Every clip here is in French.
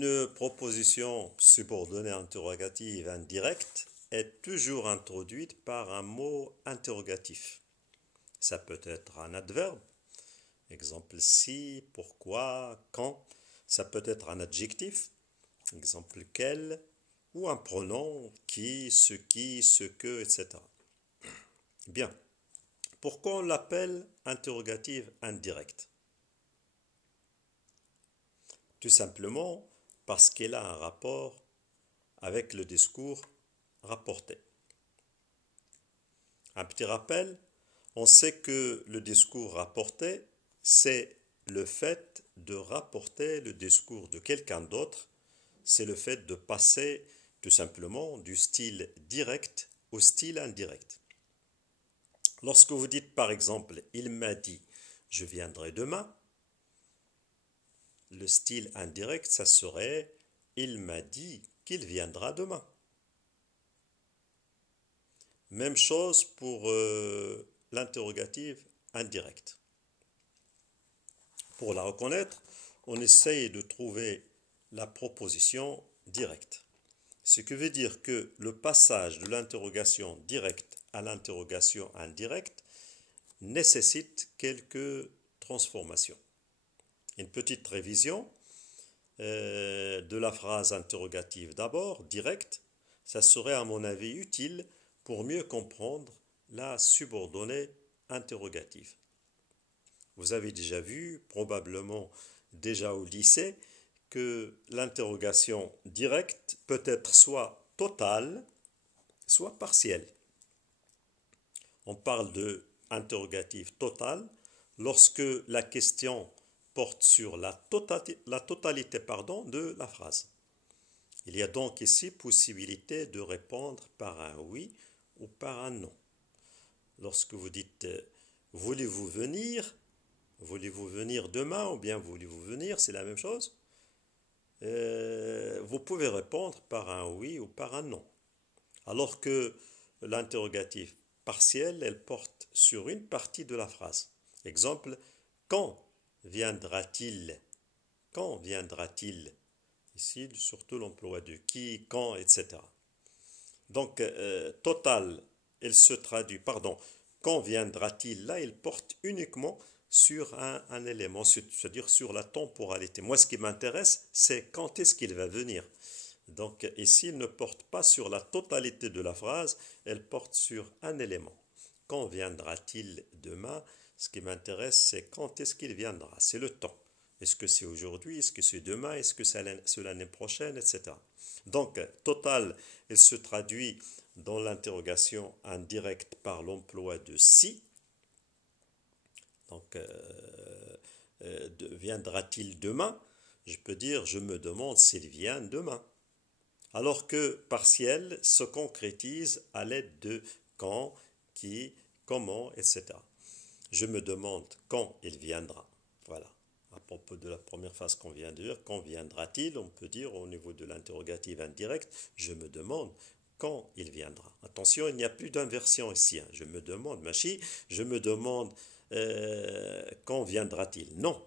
Une proposition subordonnée interrogative indirecte est toujours introduite par un mot interrogatif. Ça peut être un adverbe, exemple si, pourquoi, quand. Ça peut être un adjectif, exemple quel, ou un pronom qui, ce que, etc. Bien. Pourquoi on l'appelle interrogative indirecte? Tout simplement parce qu'elle a un rapport avec le discours rapporté. Un petit rappel, on sait que le discours rapporté, c'est le fait de rapporter le discours de quelqu'un d'autre, c'est le fait de passer tout simplement du style direct au style indirect. Lorsque vous dites par exemple, il m'a dit, je viendrai demain, le style indirect, ça serait, il m'a dit qu'il viendra demain. Même chose pour l'interrogative indirecte. Pour la reconnaître, on essaye de trouver la proposition directe. Ce qui veut dire que le passage de l'interrogation directe à l'interrogation indirecte nécessite quelques transformations. Une petite révision de la phrase interrogative d'abord, directe, ça serait à mon avis utile pour mieux comprendre la subordonnée interrogative. Vous avez déjà vu, probablement déjà au lycée, que l'interrogation directe peut être soit totale, soit partielle. On parle de interrogative totale lorsque la question porte sur la totalité de la phrase. Il y a donc ici possibilité de répondre par un oui ou par un non. Lorsque vous dites voulez-vous venir demain ou bien voulez-vous venir, c'est la même chose. Vous pouvez répondre par un oui ou par un non. Alors que l'interrogative partielle, elle porte sur une partie de la phrase. Exemple, quand viendra-t-il? Quand viendra-t-il? Ici, surtout l'emploi de qui, quand, etc. Donc, total, elle se traduit, quand viendra-t-il? Là, il porte uniquement sur un élément, c'est-à-dire sur la temporalité. Moi, ce qui m'intéresse, c'est quand est-ce qu'il va venir. Donc, ici, il ne porte pas sur la totalité de la phrase, elle porte sur un élément. Quand viendra-t-il demain? Ce qui m'intéresse, c'est quand est-ce qu'il viendra. C'est le temps. Est-ce que c'est aujourd'hui? Est-ce que c'est demain? Est-ce que c'est l'année prochaine? Etc. Donc, total, elle se traduit dans l'interrogation indirecte par l'emploi de si. Donc, viendra-t-il demain? Je peux dire, je me demande s'il vient demain. Alors que partiel se concrétise à l'aide de quand, qui, comment, etc. Je me demande quand il viendra. Voilà. À propos de la première phrase qu'on vient de dire, quand viendra-t-il? On peut dire au niveau de l'interrogative indirecte, je me demande quand il viendra. Attention, il n'y a plus d'inversion ici. Je me demande, Machi, je me demande quand viendra-t-il? Non,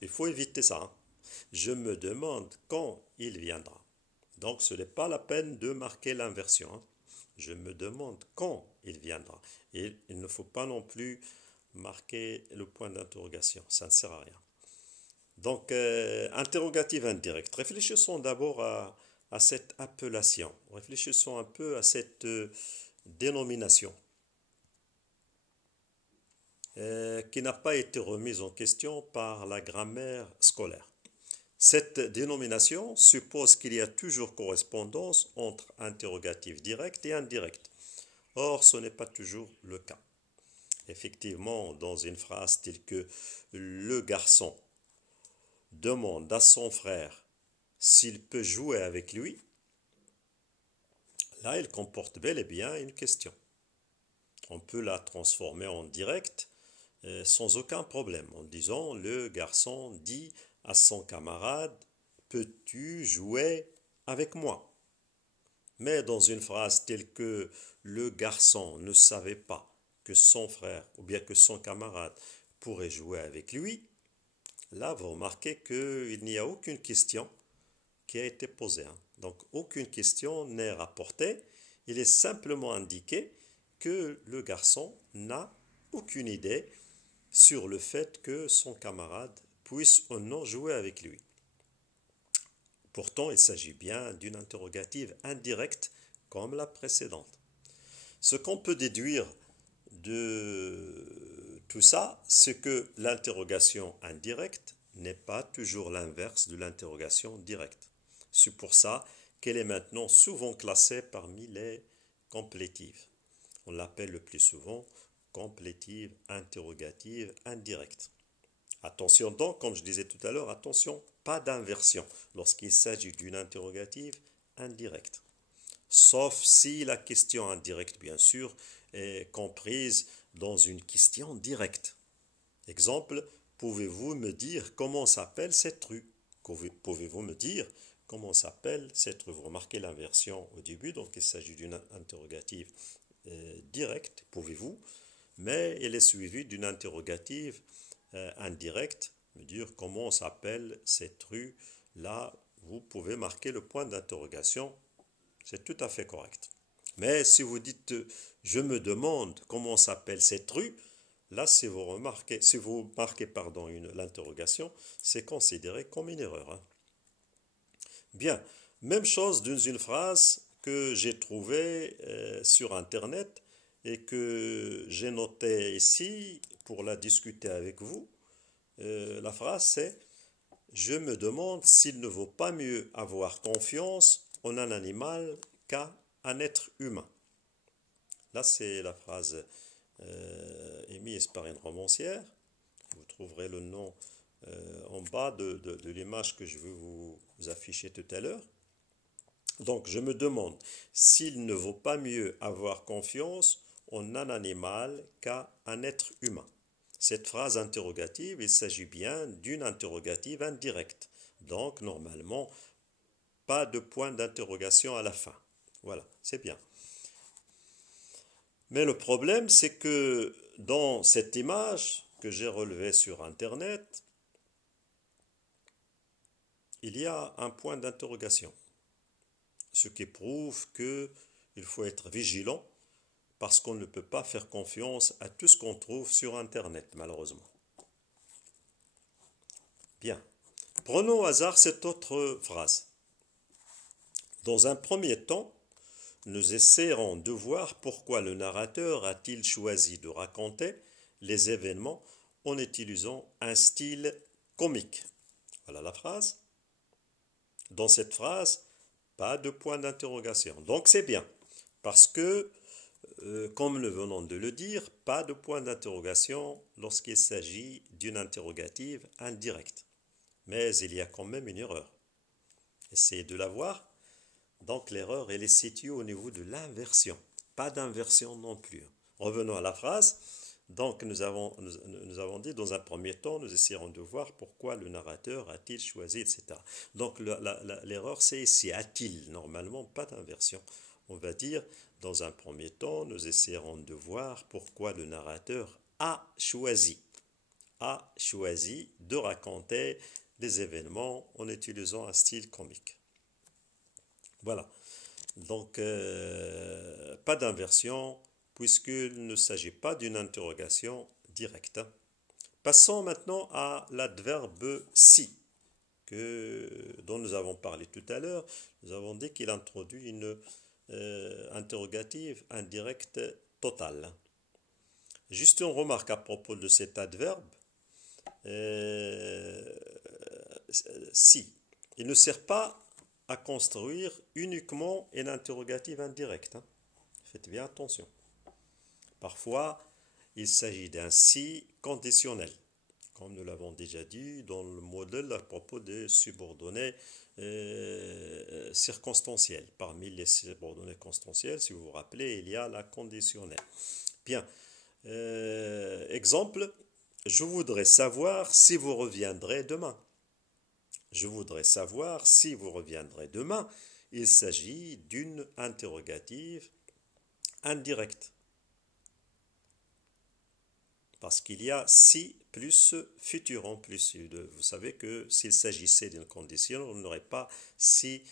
il faut éviter ça. Je me demande quand il viendra. Donc ce n'est pas la peine de marquer l'inversion. Je me demande quand il viendra. Et il ne faut pas non plus marquer le point d'interrogation. Ça ne sert à rien. Donc, interrogative indirecte. Réfléchissons d'abord à cette appellation. Réfléchissons un peu à cette dénomination qui n'a pas été remise en question par la grammaire scolaire. Cette dénomination suppose qu'il y a toujours correspondance entre interrogatif direct et indirect. Or, ce n'est pas toujours le cas. Effectivement, dans une phrase telle que le garçon demande à son frère s'il peut jouer avec lui, là, il comporte bel et bien une question. On peut la transformer en direct sans aucun problème en disant le garçon dit à son camarade peux-tu jouer avec moi? Mais dans une phrase telle que le garçon ne savait pas que son frère ou bien que son camarade pourrait jouer avec lui, là vous remarquez qu'il n'y a aucune question qui a été posée. Donc aucune question n'est rapportée. Il est simplement indiqué que le garçon n'a aucune idée sur le fait que son camarade puisse ou non jouer avec lui. Pourtant, il s'agit bien d'une interrogative indirecte comme la précédente. Ce qu'on peut déduire de tout ça, c'est que l'interrogation indirecte n'est pas toujours l'inverse de l'interrogation directe. C'est pour ça qu'elle est maintenant souvent classée parmi les complétives. On l'appelle le plus souvent complétive, interrogative, indirecte. Attention donc, comme je disais tout à l'heure, attention, pas d'inversion lorsqu'il s'agit d'une interrogative indirecte. Sauf si la question indirecte, bien sûr, est comprise dans une question directe. Exemple, pouvez-vous me dire comment s'appelle cette rue? Pouvez-vous me dire comment s'appelle cette rue? Vous remarquez l'inversion au début, donc il s'agit d'une interrogative directe, pouvez-vous, mais elle est suivie d'une interrogative indirecte, me dire comment s'appelle cette rue. Là, vous pouvez marquer le point d'interrogation, c'est tout à fait correct. Mais si vous dites je me demande comment s'appelle cette rue, là, si vous marquez l'interrogation, c'est considéré comme une erreur. Bien, même chose dans une phrase que j'ai trouvée sur Internet et que j'ai notée ici pour la discuter avec vous. La phrase c'est « Je me demande s'il ne vaut pas mieux avoir confiance en un animal qu'à un être humain. » Là, c'est la phrase émise par une romancière. Vous trouverez le nom en bas de l'image que je vais vous afficher tout à l'heure. Donc, je me demande s'il ne vaut pas mieux avoir confiance en un animal qu'à un être humain. Cette phrase interrogative, il s'agit bien d'une interrogative indirecte. Donc, normalement, pas de point d'interrogation à la fin. Voilà, c'est bien. Mais le problème, c'est que dans cette image que j'ai relevée sur Internet, il y a un point d'interrogation. Ce qui prouve qu'il faut être vigilant parce qu'on ne peut pas faire confiance à tout ce qu'on trouve sur Internet, malheureusement. Bien. Prenons au hasard cette autre phrase. Dans un premier temps, nous essaierons de voir pourquoi le narrateur a-t-il choisi de raconter les événements en utilisant un style comique. Voilà la phrase. Dans cette phrase, pas de point d'interrogation. Donc c'est bien, parce que, comme nous venons de le dire, pas de point d'interrogation lorsqu'il s'agit d'une interrogative indirecte. Mais il y a quand même une erreur. Essayez de la voir. Donc l'erreur, elle est située au niveau de l'inversion. Pas d'inversion non plus. Revenons à la phrase. Donc nous avons dit, dans un premier temps, nous essaierons de voir pourquoi le narrateur a-t-il choisi, etc. Donc l'erreur, c'est ici, a-t-il, normalement, pas d'inversion. On va dire, dans un premier temps, nous essaierons de voir pourquoi le narrateur a choisi de raconter les événements en utilisant un style comique. Voilà. Donc, pas d'inversion, puisqu'il ne s'agit pas d'une interrogation directe. Passons maintenant à l'adverbe si, dont nous avons parlé tout à l'heure. Nous avons dit qu'il introduit une interrogative indirecte totale. Juste une remarque à propos de cet adverbe. Si, il ne sert pas à construire uniquement une interrogative indirecte. Faites bien attention. Parfois, il s'agit d'un si conditionnel, comme nous l'avons déjà dit dans le modèle à propos des subordonnés circonstanciels. Parmi les subordonnés constanciels, si vous vous rappelez, il y a la conditionnelle. Bien. Exemple, je voudrais savoir si vous reviendrez demain. Je voudrais savoir si vous reviendrez demain. Il s'agit d'une interrogative indirecte. parce qu'il y a si plus futur en plus. Vous savez que s'il s'agissait d'une condition, on n'aurait pas si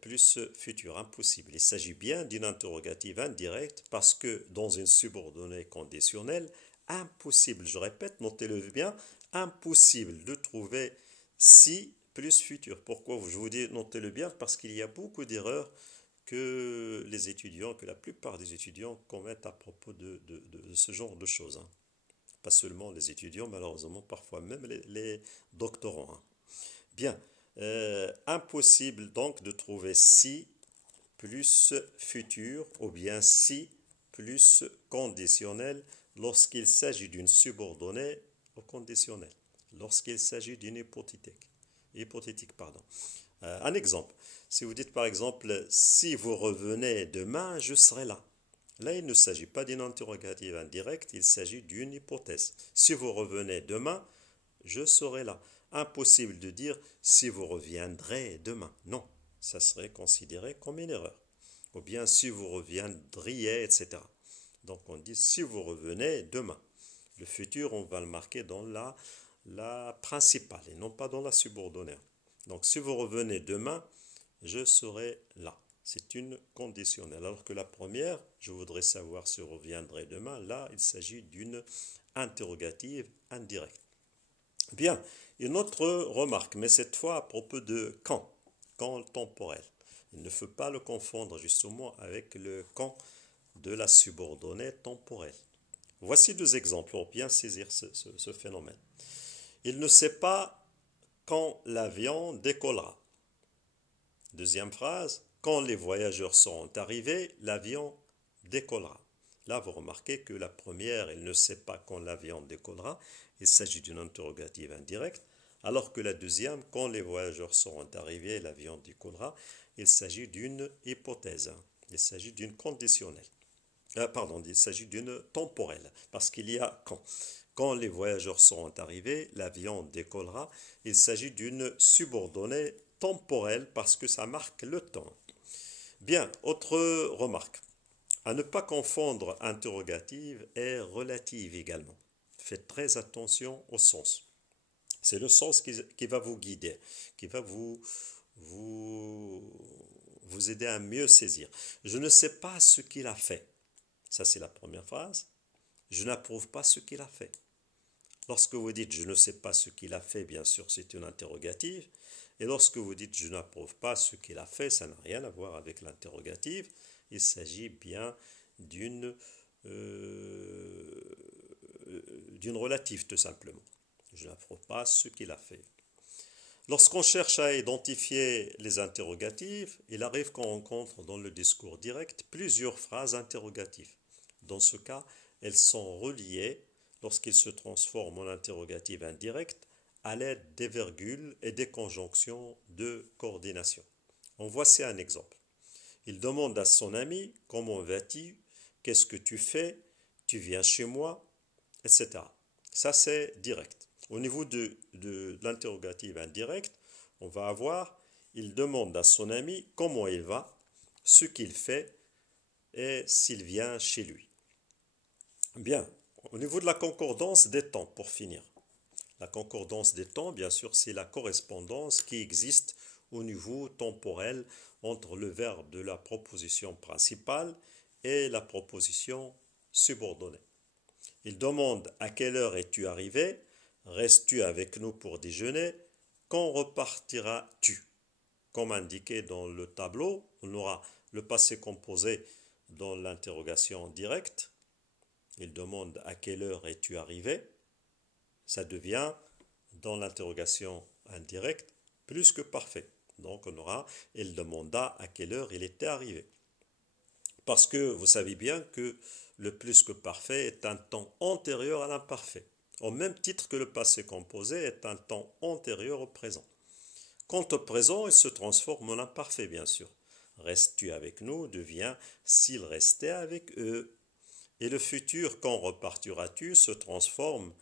plus futur, impossible. Il s'agit bien d'une interrogative indirecte parce que dans une subordonnée conditionnelle, impossible, je répète, notez-le bien, impossible de trouver si plus futur. Pourquoi je vous dis notez-le bien? Parce qu'il y a beaucoup d'erreurs que la plupart des étudiants commettent à propos de ce genre de choses, hein. Pas seulement les étudiants, malheureusement, parfois même les doctorants, hein. Bien, impossible donc de trouver si plus futur ou bien si plus conditionnel lorsqu'il s'agit d'une subordonnée au conditionnel, lorsqu'il s'agit d'une hypothétique, pardon. Un exemple, si vous dites par exemple, si vous revenez demain, je serai là. Là, il ne s'agit pas d'une interrogative indirecte, il s'agit d'une hypothèse. Si vous revenez demain, je serai là. Impossible de dire si vous reviendrez demain. Non, ça serait considéré comme une erreur. Ou bien si vous reviendriez, etc. Donc on dit si vous revenez demain. Le futur, on va le marquer dans la principale et non pas dans la subordonnée. Donc si vous revenez demain, je serai là. C'est une conditionnelle. Alors que la première, je voudrais savoir si vous reviendrez demain. Là, il s'agit d'une interrogative indirecte. Bien, une autre remarque, mais cette fois à propos de quand temporel. Il ne faut pas le confondre justement avec le quand de la subordonnée temporelle. Voici deux exemples pour bien saisir ce phénomène. Il ne sait pas quand l'avion décollera. Deuxième phrase, quand les voyageurs seront arrivés, l'avion décollera. Là, vous remarquez que la première, il ne sait pas quand l'avion décollera. Il s'agit d'une interrogative indirecte. Alors que la deuxième, quand les voyageurs seront arrivés, l'avion décollera. Il s'agit d'une hypothèse. Il s'agit d'une conditionnelle. Il s'agit d'une temporelle. Parce qu'il y a quand. Quand les voyageurs seront arrivés, l'avion décollera. Il s'agit d'une subordonnée temporelle parce que ça marque le temps. Bien, autre remarque. À ne pas confondre interrogative et relative également. Faites très attention au sens. C'est le sens qui va vous guider, qui va vous aider à mieux saisir. Je ne sais pas ce qu'il a fait. Ça, c'est la première phrase. Je n'approuve pas ce qu'il a fait. Lorsque vous dites je ne sais pas ce qu'il a fait, bien sûr, c'est une interrogative. Et lorsque vous dites je n'approuve pas ce qu'il a fait, ça n'a rien à voir avec l'interrogative. Il s'agit bien d'une relative, tout simplement. Je n'approuve pas ce qu'il a fait. Lorsqu'on cherche à identifier les interrogatives, il arrive qu'on rencontre dans le discours direct plusieurs phrases interrogatives. Dans ce cas, elles sont reliées, lorsqu'ils se transforment en interrogative indirecte, à l'aide des virgules et des conjonctions de coordination. En voici un exemple. Il demande à son ami « Comment vas-tu ? Qu'est-ce que tu fais ? Tu viens chez moi ?» etc. Ça, c'est direct. Au niveau de l'interrogative indirecte, on va avoir « Il demande à son ami comment il va, ce qu'il fait et s'il vient chez lui. » Bien, au niveau de la concordance des temps, pour finir. La concordance des temps, bien sûr, c'est la correspondance qui existe au niveau temporel entre le verbe de la proposition principale et la proposition subordonnée. Il demande à quelle heure es-tu arrivé? Restes-tu avec nous pour déjeuner? Quand repartiras-tu? Comme indiqué dans le tableau, on aura le passé composé dans l'interrogation directe. Il demande à quelle heure es-tu arrivé? Ça devient, dans l'interrogation indirecte, plus que parfait. Donc on aura, il demanda à quelle heure il était arrivé. Parce que vous savez bien que le plus que parfait est un temps antérieur à l'imparfait. Au même titre que le passé composé est un temps antérieur au présent. Quant au présent, il se transforme en imparfait, bien sûr. Restes-tu avec nous devient s'il restait avec eux. Et le futur, quand repartiras-tu, se transforme,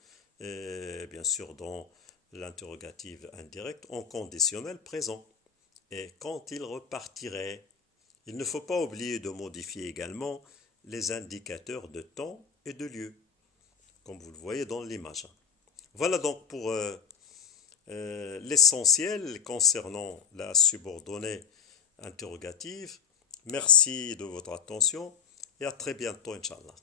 bien sûr, dans l'interrogative indirecte en conditionnel présent. Et quand il repartirait, il ne faut pas oublier de modifier également les indicateurs de temps et de lieu. comme vous le voyez dans l'image. Voilà donc pour l'essentiel concernant la subordonnée interrogative. Merci de votre attention et à très bientôt, Inch'Allah.